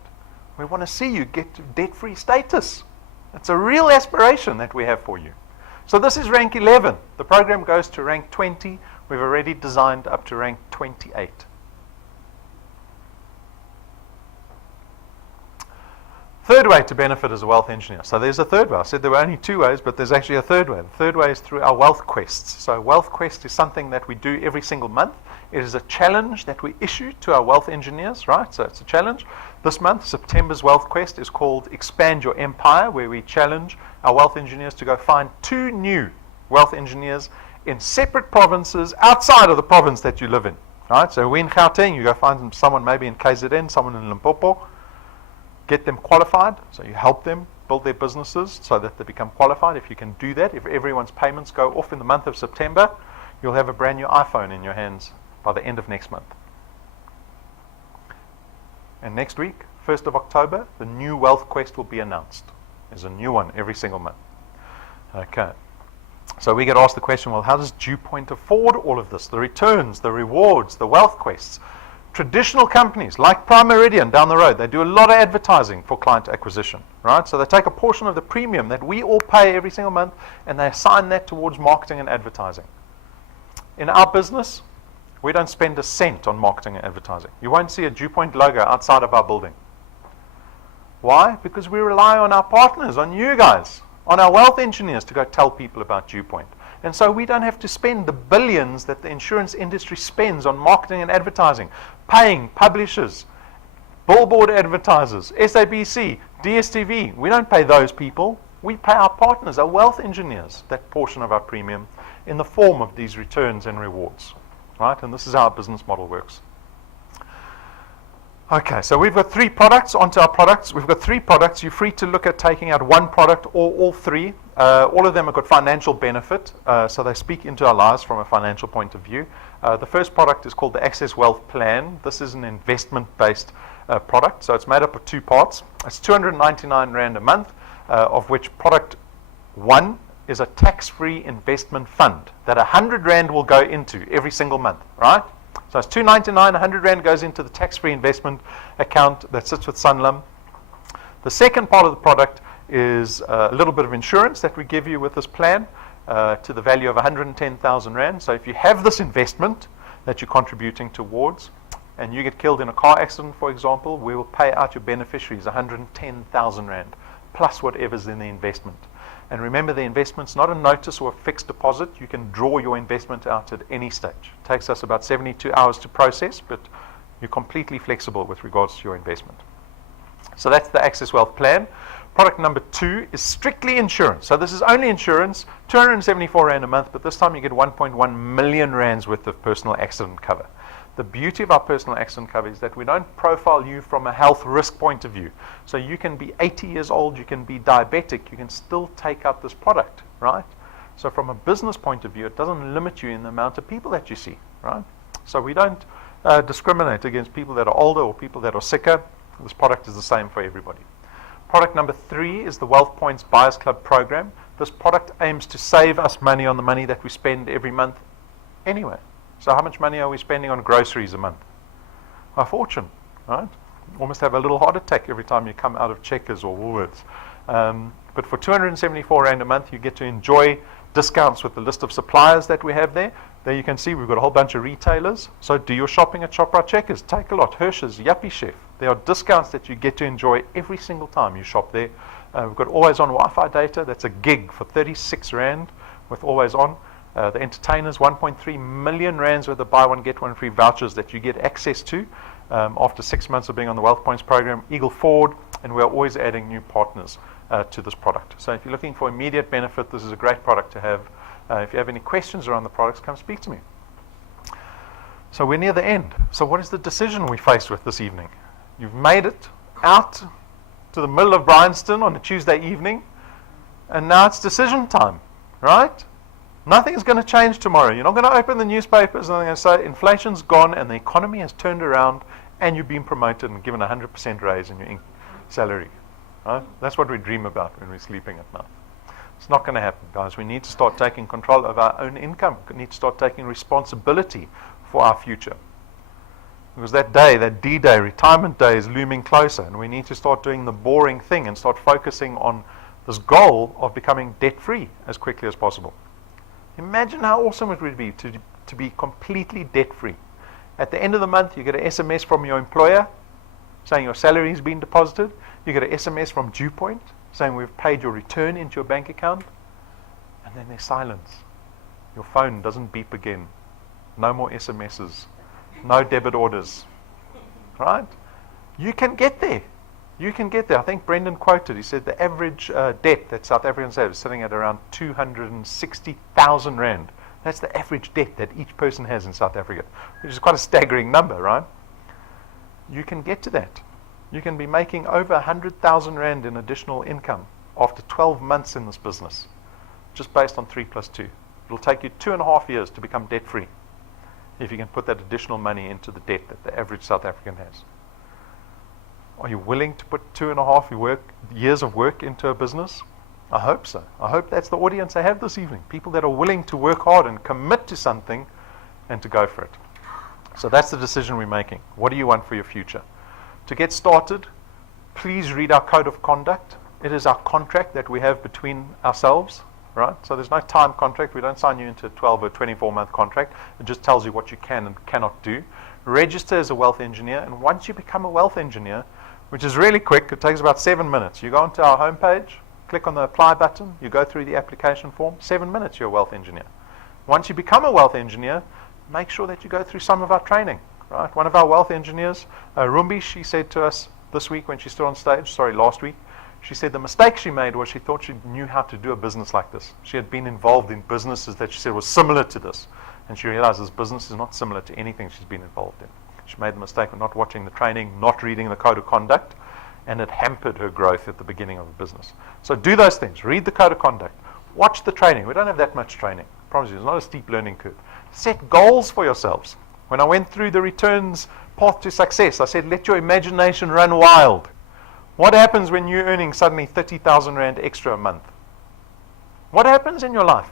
We want to see you get to debt-free status. It's a real aspiration that we have for you. So this is rank 11. The program goes to rank 20. We've already designed up to rank 28. Third way to benefit as a wealth engineer. So there's a third way. I said there were only 2 ways, but there's actually a third way. The third way is through our wealth quests. So wealth quest is something that we do every single month. It is a challenge that we issue to our wealth engineers, right? So it's a challenge. This month, September's wealth quest is called Expand Your Empire, where we challenge our wealth engineers to go find 2 new wealth engineers in separate provinces outside of the province that you live in. Right? So we're in Gauteng, you go find someone maybe in KZN, someone in Limpopo, get them qualified, so you help them build their businesses so that they become qualified. If you can do that, if everyone's payments go off in the month of September, you'll have a brand new iPhone in your hands by the end of next month. And next week, 1st of October, the new wealth quest will be announced. There's a new one every single month. Okay. So we get asked the question, well, how does DuePoint afford all of this? The returns, the rewards, the wealth quests. Traditional companies like Prime Meridian down the road, they do a lot of advertising for client acquisition, right? So they take a portion of the premium that we all pay every single month and they assign that towards marketing and advertising. In our business, we don't spend a cent on marketing and advertising. You won't see a DuePoint logo outside of our building. Why? Because we rely on our partners, on you guys, on our wealth engineers to go tell people about DuePoint. And so we don't have to spend the billions that the insurance industry spends on marketing and advertising, paying publishers, billboard advertisers, SABC, DSTV. We don't pay those people. We pay our partners, our wealth engineers, that portion of our premium in the form of these returns and rewards. Right? And this is how our business model works. Okay, so we've got 3 products. Onto our products. We've got 3 products. You're free to look at taking out 1 product or all 3. All of them have got financial benefit, so they speak into our lives from a financial point of view. The first product is called the Access Wealth Plan. This is an investment-based product, so it's made up of 2 parts. It's R299 a month, of which product 1 is a tax-free investment fund that R100 will go into every single month, right? So it's $299, R100 goes into the tax-free investment account that sits with Sanlam. The second part of the product is a little bit of insurance that we give you with this plan to the value of R110,000. So if you have this investment that you're contributing towards and you get killed in a car accident, for example, we will pay out your beneficiaries R110,000 plus whatever's in the investment. And remember, the investment's not a notice or a fixed deposit. You can draw your investment out at any stage. It takes us about 72 hours to process, but you're completely flexible with regards to your investment. So that's the Access Wealth Plan. Product number 2 is strictly insurance. So this is only insurance, R274 a month, but this time you get 1.1 million rands worth of personal accident cover. The beauty of our personal accident cover is that we don't profile you from a health risk point of view. So you can be 80 years old, you can be diabetic, you can still take up this product, right? So from a business point of view, it doesn't limit you in the amount of people that you see, right? So we don't discriminate against people that are older or people that are sicker. This product is the same for everybody. Product number 3 is the Wealth Points Buyers Club program. This product aims to save us money on the money that we spend every month anyway. So how much money are we spending on groceries a month? A fortune, right? almost have a little heart attack every time you come out of Checkers or Woolworths. But for 274 Rand a month, you get to enjoy discounts with the list of suppliers that we have there. There you can see we've got a whole bunch of retailers. So do your shopping at ShopRite Checkers, Take a Lot, Hirsch's, Yuppie Chef. There are discounts that you get to enjoy every single time you shop there. We've got always on Wi-Fi data. That's a gig for 36 Rand with always on. The entertainers, 1.3 million Rands worth of buy one, get one free vouchers that you get access to after 6 months of being on the Wealth Points program. Eagle Forward, and we're always adding new partners to this product. So if you're looking for immediate benefit, this is a great product to have. If you have any questions around the products, come speak to me. So we're near the end. So what is the decision we faced with this evening? You've made it out to the middle of Bryanston on a Tuesday evening, and now it's decision time, right? Nothing is going to change tomorrow. You're not going to open the newspapers and they're going to say inflation's gone and the economy has turned around and you've been promoted and given a 100% raise in your salary. Right? That's what we dream about when we're sleeping at night. It's not going to happen, guys. We need to start taking control of our own income. We need to start taking responsibility for our future. Because that day, that D-Day, retirement day, is looming closer, and we need to start doing the boring thing and start focusing on this goal of becoming debt-free as quickly as possible. Imagine how awesome it would be to be completely debt-free. At the end of the month, you get an SMS from your employer saying your salary has been deposited. You get an SMS from DuePoint saying we've paid your return into your bank account. And then there's silence. Your phone doesn't beep again. No more SMSs. No debit orders. Right? You can get there. You can get there. I think Brendan quoted, he said the average debt that South Africans have is sitting at around 260,000 Rand. That's the average debt that each person has in South Africa, which is quite a staggering number, right? You can get to that. You can be making over 100,000 Rand in additional income after 12 months in this business, just based on 3 plus 2. It'll take you 2.5 years to become debt-free if you can put that additional money into the debt that the average South African has. Are you willing to put 2.5 years of work into a business? I hope so. I hope that's the audience I have this evening. People that are willing to work hard and commit to something and to go for it. So that's the decision we're making. What do you want for your future? To get started, please read our code of conduct. It is our contract that we have between ourselves, right? So there's no time contract. We don't sign you into a 12 or 24-month contract. It just tells you what you can and cannot do. Register as a wealth engineer, and once you become a wealth engineer, which is really quick, it takes about 7 minutes. You go onto our homepage, click on the apply button, you go through the application form, 7 minutes, you're a wealth engineer. Once you become a wealth engineer, make sure that you go through some of our training, right? One of our wealth engineers, Rumbi, she said to us this week when she stood on stage, last week, she said the mistake she made was she thought she knew how to do a business like this. She had been involved in businesses that she said was similar to this, and she realized this business is not similar to anything she's been involved in. She made the mistake of not watching the training, not reading the code of conduct, and it hampered her growth at the beginning of the business. So do those things. Read the code of conduct. Watch the training. We don't have that much training. I promise you, it's not a steep learning curve. Set goals for yourselves. When I went through the returns path to success, I said, let your imagination run wild. What happens when you're earning suddenly 30,000 Rand extra a month? What happens in your life,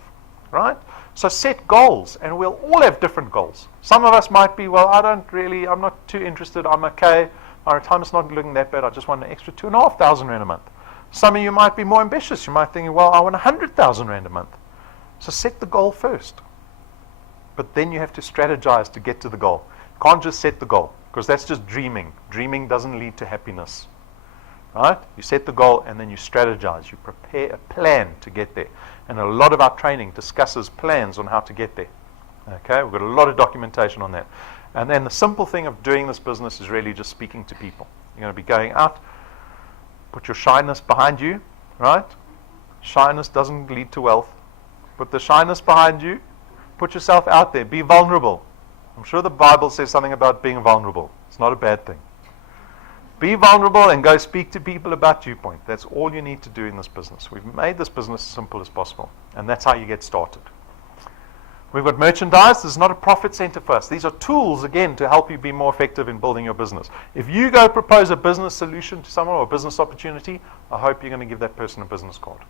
right? So set goals, and we'll all have different goals. Some of us might be, well, I'm not too interested, I'm okay, my retirement's not looking that bad, I just want an extra 2,500 Rand a month. Some of you might be more ambitious, you might think, well, I want 100,000 Rand a month. So set the goal first. But then you have to strategize to get to the goal. You can't just set the goal, because that's just dreaming. Dreaming doesn't lead to happiness. Right? You set the goal and then you strategize. You prepare a plan to get there. And a lot of our training discusses plans on how to get there. Okay, we've got a lot of documentation on that. And then the simple thing of doing this business is really just speaking to people. You're going to be going out, put your shyness behind you, right? Shyness doesn't lead to wealth. Put the shyness behind you, put yourself out there, be vulnerable. I'm sure the Bible says something about being vulnerable. It's not a bad thing. Be vulnerable and go speak to people about DuePoint. That's all you need to do in this business. We've made this business as simple as possible, and that's how you get started. We've got merchandise. This is not a profit center for us. These are tools, again, to help you be more effective in building your business. If you go propose a business solution to someone or a business opportunity, I hope you're going to give that person a business card.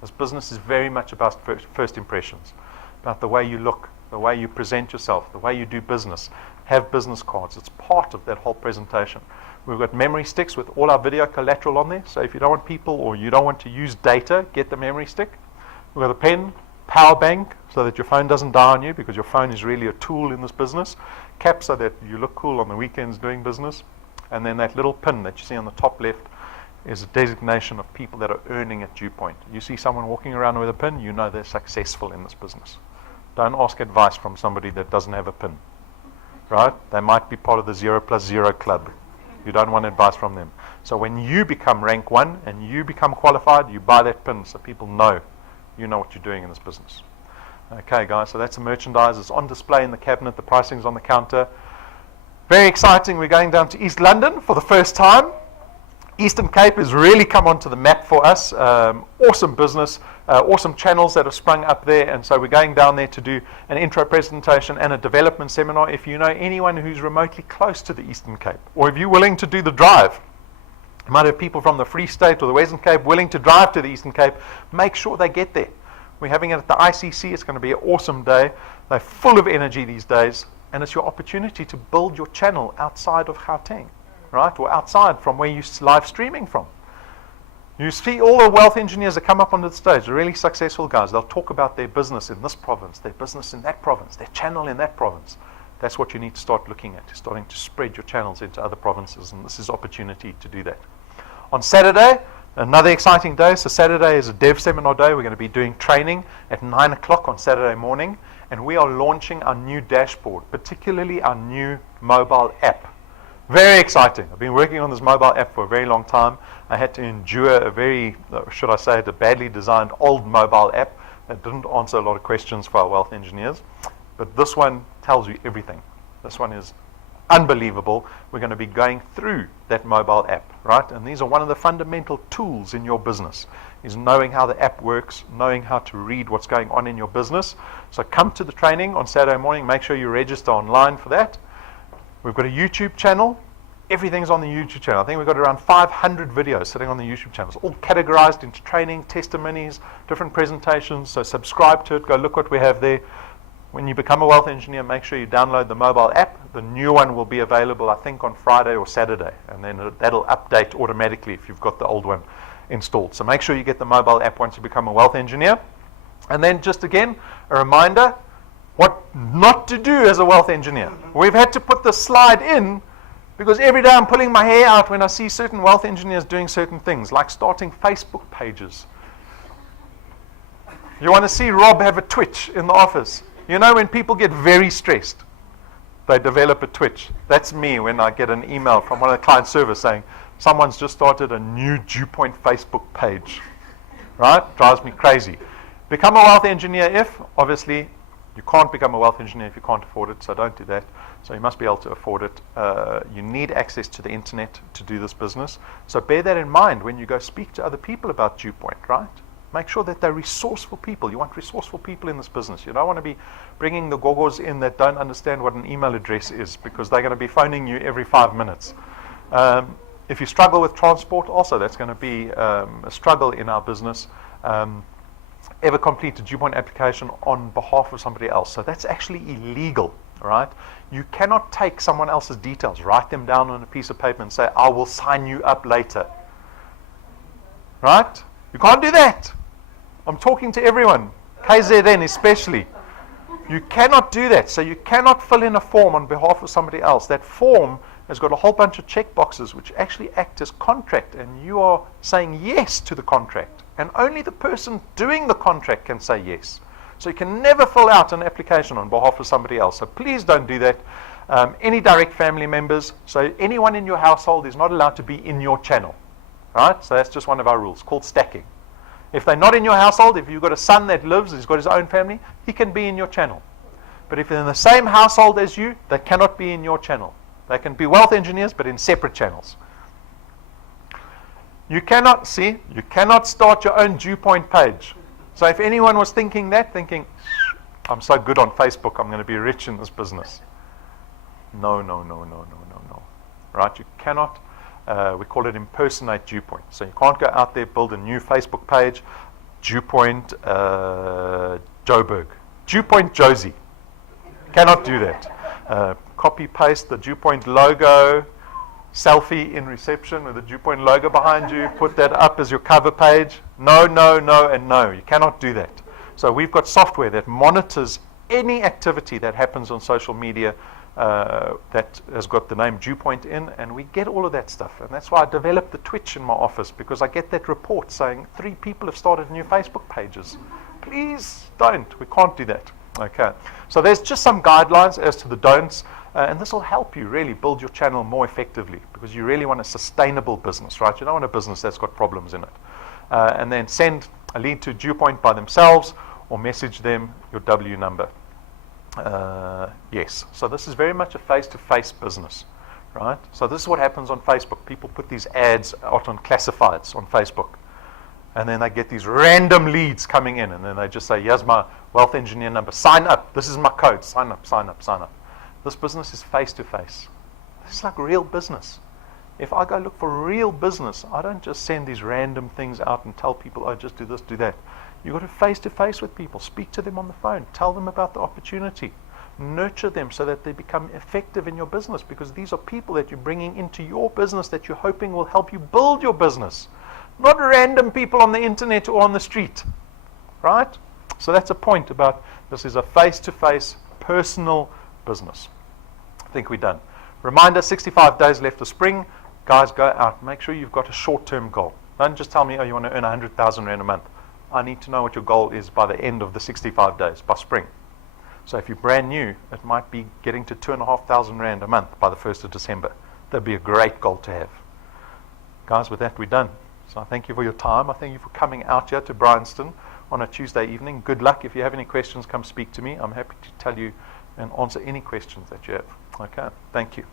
This business is very much about first impressions, about the way you look, the way you present yourself, the way you do business. Have business cards. It's part of that whole presentation. We've got memory sticks with all our video collateral on there. So if you don't want people or you don't want to use data, get the memory stick. We've got a pen, power bank, so that your phone doesn't die on you, because your phone is really a tool in this business. Cap, so that you look cool on the weekends doing business. And then that little pin that you see on the top left is a designation of people that are earning at DuePoint. You see someone walking around with a pin, you know they're successful in this business. Don't ask advice from somebody that doesn't have a pin. Right? They might be part of the 0+0 club. You don't want advice from them. So when you become rank 1 and you become qualified, you buy that pin so people know you know what you're doing in this business. Okay, guys, so that's the merchandise. It's on display in the cabinet. The pricing's on the counter. Very exciting. We're going down to East London for the first time. Eastern Cape has really come onto the map for us. Awesome business, awesome channels that have sprung up there, and so we're going down there to do an intro presentation and a development seminar. If you know anyone who's remotely close to the Eastern Cape, or if you're willing to do the drive, you might have people from the Free State or the Western Cape willing to drive to the Eastern Cape, make sure they get there. We're having it at the ICC. It's going to be an awesome day. They're full of energy these days, and it's your opportunity to build your channel outside of Gauteng. Right, or outside from where you're live streaming from. You see all the wealth engineers that come up onto the stage, the really successful guys. They'll talk about their business in this province, their business in that province, their channel in that province. That's what you need to start looking at, starting to spread your channels into other provinces, and this is opportunity to do that. On Saturday, another exciting day. So Saturday is a dev seminar day. We're going to be doing training at 9 o'clock on Saturday morning, and we are launching our new dashboard, particularly our new mobile app. Very exciting. I've been working on this mobile app for a very long time. I had to endure a very, should I say it, a badly designed old mobile app that didn't answer a lot of questions for our wealth engineers. But this one tells you everything. This one is unbelievable. We're going to be going through that mobile app, right? And these are one of the fundamental tools in your business, is knowing how the app works, knowing how to read what's going on in your business. So come to the training on Saturday morning. Make sure you register online for that. We've got a YouTube channel. Everything's on the YouTube channel. I think we've got around 500 videos sitting on the YouTube channel. It's all categorized into training, testimonies, different presentations. So subscribe to it. Go look what we have there. When you become a wealth engineer, make sure you download the mobile app. The new one will be available, I think, on Friday or Saturday. And then that'll update automatically if you've got the old one installed. So make sure you get the mobile app once you become a wealth engineer. And then just again, a reminder, what not to do as a wealth engineer. We've had to put the slide in because every day I'm pulling my hair out when I see certain wealth engineers doing certain things, like starting Facebook pages. You want to see Rob have a twitch in the office. You know, when people get very stressed, they develop a twitch. That's me when I get an email from one of the client servers saying, someone's just started a new DuePoint Facebook page. Right? Drives me crazy. Become a wealth engineer if, obviously, you can't become a wealth engineer if you can't afford it, so don't do that. So you must be able to afford it. You need access to the internet to do this business. So bear that in mind when you go speak to other people about DuePoint, right? Make sure that they're resourceful people. You want resourceful people in this business. You don't want to be bringing the gogos in that don't understand what an email address is, because they're going to be phoning you every 5 minutes. If you struggle with transport, also that's going to be a struggle in our business. Ever complete a DuePoint application on behalf of somebody else. So that's actually illegal, right? You cannot take someone else's details, write them down on a piece of paper and say, I will sign you up later. Right? You can't do that. I'm talking to everyone, KZN especially. You cannot do that. So you cannot fill in a form on behalf of somebody else. That form has got a whole bunch of check boxes which actually act as contract, and you are saying yes to the contract. And only the person doing the contract can say yes. So you can never fill out an application on behalf of somebody else. So please don't do that. Any direct family members, so anyone in your household is not allowed to be in your channel. Right? So that's just one of our rules, called stacking. If they're not in your household, if you've got a son that lives, he's got his own family, he can be in your channel. But if they're in the same household as you, they cannot be in your channel. They can be wealth engineers, but in separate channels. You cannot start your own DuePoint page. So if anyone was thinking, I'm so good on Facebook, I'm going to be rich in this business. No. Right? You cannot, we call it impersonate DuePoint. So you can't go out there, build a new Facebook page, DuePoint Joburg. DuePoint Josie. Cannot do that. Copy paste the DuePoint logo, selfie in reception with the DuePoint logo behind you, put that up as your cover page. No, no, no, and no. You cannot do that. So we've got software that monitors any activity that happens on social media that has got the name DuePoint in, and we get all of that stuff. And that's why I developed the Twitch in my office, because I get that report saying 3 people have started new Facebook pages. Please don't. We can't do that. Okay. So there's just some guidelines as to the don'ts, and this will help you really build your channel more effectively, because you really want a sustainable business, right? You don't want a business that's got problems in it. And then send a lead to DuePoint by themselves, or message them your W number. Yes. So this is very much a face-to-face business, right? So this is what happens on Facebook. People put these ads out on classifieds on Facebook, and then they get these random leads coming in, and then they just say, here's my wealth engineer number. Sign up. This is my code. Sign up, sign up, sign up. This business is face-to-face. This is like real business. If I go look for real business, I don't just send these random things out and tell people, oh, just do this, do that. You've got to face-to-face with people. Speak to them on the phone. Tell them about the opportunity. Nurture them so that they become effective in your business, because these are people that you're bringing into your business that you're hoping will help you build your business. Not random people on the internet or on the street. Right? So that's a point about this is a face-to-face personal business. I think we're done. Reminder, 65 days left of spring. Guys, go out. Make sure you've got a short-term goal. Don't just tell me, oh, you want to earn 100,000 Rand a month. I need to know what your goal is by the end of the 65 days, by spring. So if you're brand new, it might be getting to 2,500 Rand a month by the 1st of December. That'd be a great goal to have. Guys, with that, we're done. So I thank you for your time. I thank you for coming out here to Bryanston on a Tuesday evening. Good luck. If you have any questions, come speak to me. I'm happy to tell you and answer any questions that you have. Okay, thank you.